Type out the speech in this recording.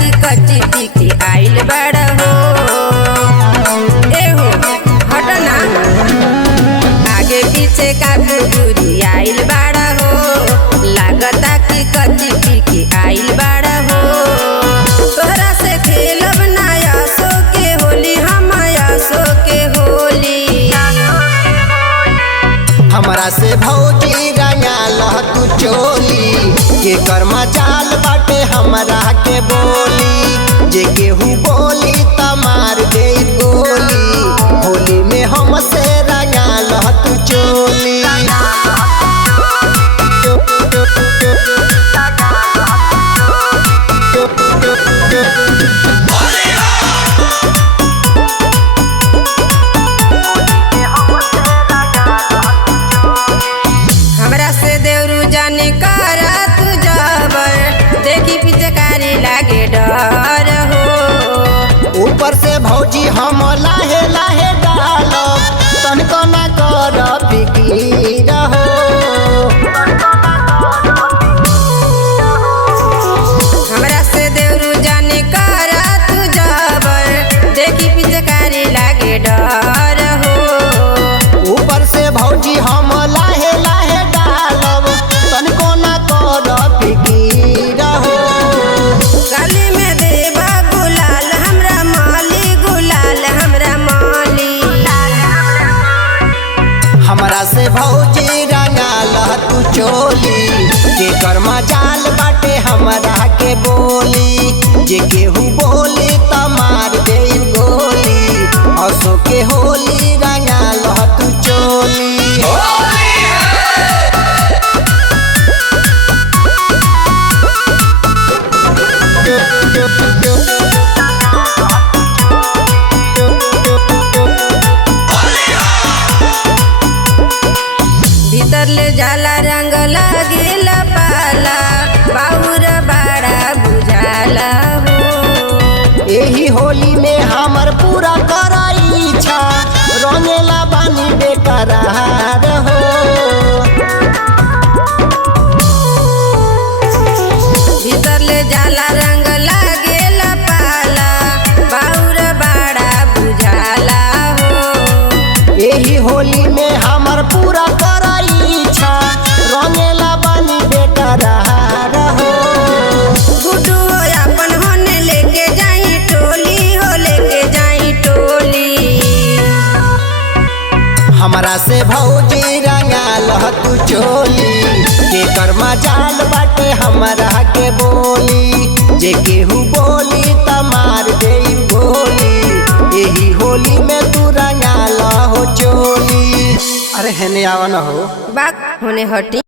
की कच्ची टिकी आइल बड़ा हो। एहो हटना आगे पीछे का कुकुरी आइल बड़ा हो। लागता की कच्ची टिकी आइल बड़ा हो। तोहरा से खेलब नया सो के होली हम सो के होली। हमरा से भौजी रंगाल तू चोली के कर्मा जाल बाटे हमरा के बोली। जे केहू बोली त मार दे गोली। होली में हमसे रंगाल तू चोली। हमरा से देवरू जाने करा तू जबर। देखी पिचकारी लागे डर हो। ऊपर से भौजी हम लाहे लाहे डालब तनको न कर फिकीर हो। हमरा से देवरू जाने करा तू जबर। देखी पिचकारी लागे डर हो। ऊपर से भौजी हम लाहे लाहे डालब तनको न कर फिकीर हो। गली में देवा गुलाल हमरा माली गुलाल हमरा माली। हमरा से भौजी रंगाल तू चोली के कर्मा जाल बाटे हमरा के बोली। जे केहू बोली त मार दे गोली। असो के होली रंगाल तू चोली। भीतर ले जाला रंग लागेला पाला। बाउर बड़ा बुझाला हो। एही होली में हमर पूरा करा इच्छा। रंगेला बानी बेकरार हो। भीतर ले जाला रंग लागेला पाला। बाउर बड़ा बुझाला हो। एही होली में हमर पूरा करा इच्छा। रंगेला बानी बेकरार हो। गुड्डू हो अपन होने लेके जाई टोली हो लेके जाई टोली। हमरा से भौजी रंगाल तू चोली के कर्मा जाल बाटे हमरा के बोली। जे केहू बोली त मार दे गोली। एही होली में तू रंगाल हो चोली। अरे हेने आवा न हो। बाक होने हटी।